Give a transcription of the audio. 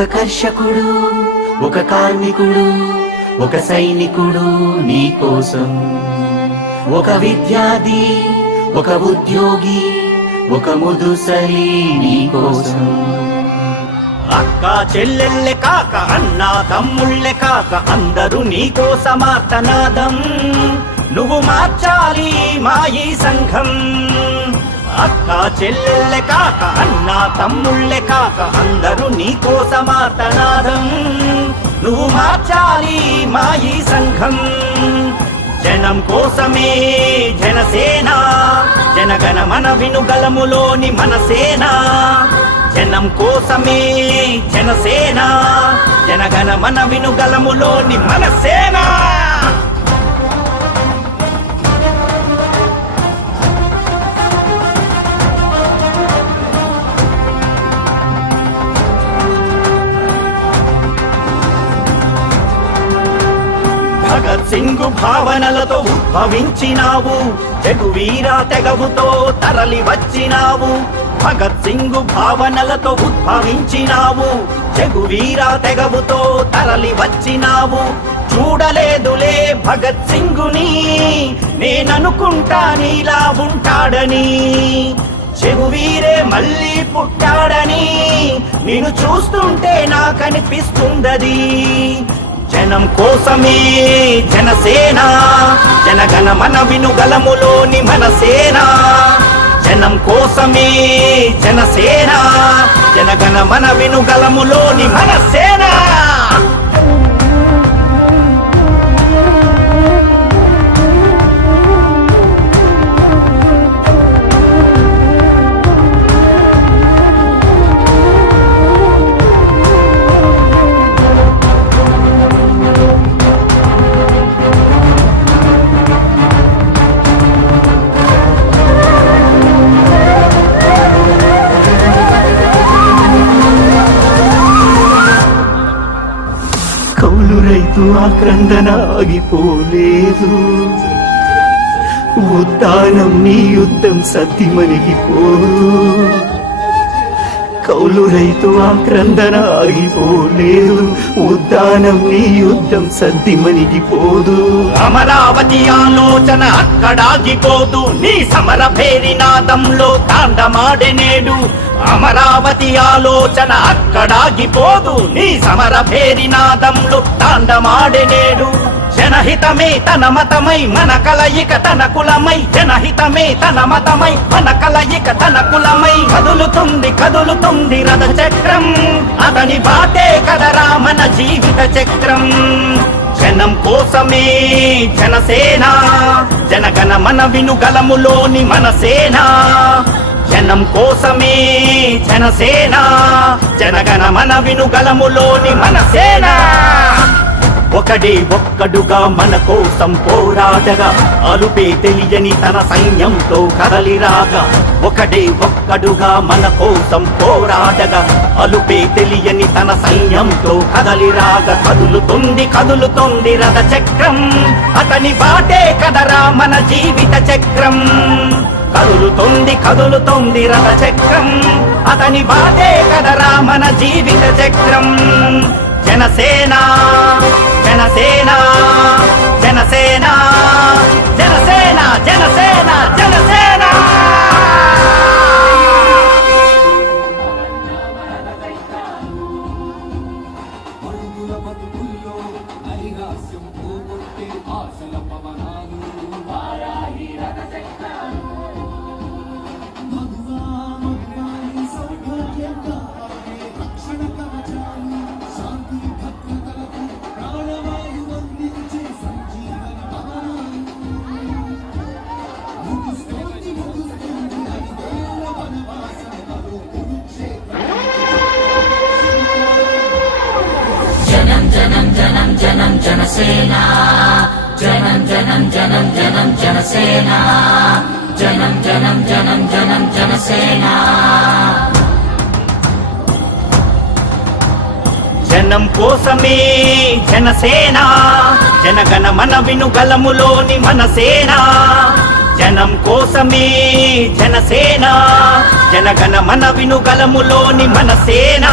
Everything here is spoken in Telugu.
ఒక కర్షకుడు, ఒక కార్మికుడు, ఒక సైనికుడు నీ కోసం, ఒక విద్యార్థి, ఒక ఉద్యోగి, ఒక ముదుసలి నీ కోసం. అక్క చెల్లెళ్ళే కాక అన్న తమ్ముళ్ళే కాక అందరూ నీ కోసమార్తనాదం. నువ్వు మార్చాలి మా ఈ సంఘం. అక్క చెల్లెళ్ళే కాక అన్న తమ్ముళ్ళే కాక అందరూ నీ కోసమార్తనాదం. నువ్వు మార్చాలి మా ఈ సంఘం. జనం కోసమే జనసేన, జనగణ మన వినుగలములోని మన సేన. జనం కోసమే జనసేన, జనగణ మన వినుగలములోని మన సేన. భగత్ సింగ్ భావనలతో ఉద్భవించినావు, జగువీరా తెగవుతో తరలి వచ్చినావు. భగత్ సింగ్ భావనలతో ఉద్భవించినావు, జగువీరా తెగవుతో తరలి వచ్చినావు. చూడలేదులే భగత్ సింగుని, నేననుకుంటా నీలా ఉంటాడని. చెగువీరే మళ్ళీ పుట్టాడని నిన్ను చూస్తుంటే నాకనిపిస్తుందది. జనం కోసమే జనసేన, జనగణ మన వినుగలములోని మన సేన. జనం కోసమే జనసేన, జనగణ మన వినుగలములోని మన సేన. కౌలు రైతు ఆక్రందన ఆగిపోలేదు, ఉద్దానం నీ యుద్ధం సత్యమనిగిపోదు. కౌలు రైతు ఆక్రందన ఆగిపోలేదు, ఉద్దానం నీ యుద్ధం సత్యమనిగిపోదు. అమరావతి ఆలోచన అక్కడాగిపోదు, నీ సమర భేరినాదంలో తాండమాడెనేడు. అమరావతి ఆలోచన అక్కడాగిపోదు, నీ సమర భేరినాదంలో తాండమాడెనేడు. జనహితమే తన మతమై మన కలయిక తన కులమై. జనహితమే తన మతమై మన కలయిక తన కులమై. కదులుతుంది కదులుతుంది రథ చక్రం, అతని బాటే కదరా మన జీవిత చక్రం. జనం కోసమే జనసేన, జనగణ మన వినుగలములోని మన సేన. జనం కోసమే జనసేన, జనగణ మన వినుగలములోని మన సేన. ఒకడే ఒక్కడుగా మన కోసం పోరాడగా, అలుపే తెలియని తన సైన్యంతో కదలిరాగా. ఒకడే ఒక్కడుగా మన కోసం పోరాడగా, అలుపే తెలియని తన సైన్యంతో కదలిరాగా. కదులుతుంది కదులుతుంది రథ చక్రం, అతని బాటే కదరా మన జీవిత చక్రం. కదులుతుంది కదులుతుంది రథ చక్రం, అతని బాటే కదరా మన జీవిత చక్రం. జనసేన జనసేన జనసేన జనసేన జనసేన జనసేన. జనం జనసేన, జనం జనం జనం జనం జనసేన. జనం జనం జనం జనం జనసేన. జనం కోసమే జనసేన, జనగణ మన వినుగలములోని మన సేన. జనం కోసమే జనసేన, జనగణ మన వినుగలములోని మన సేన.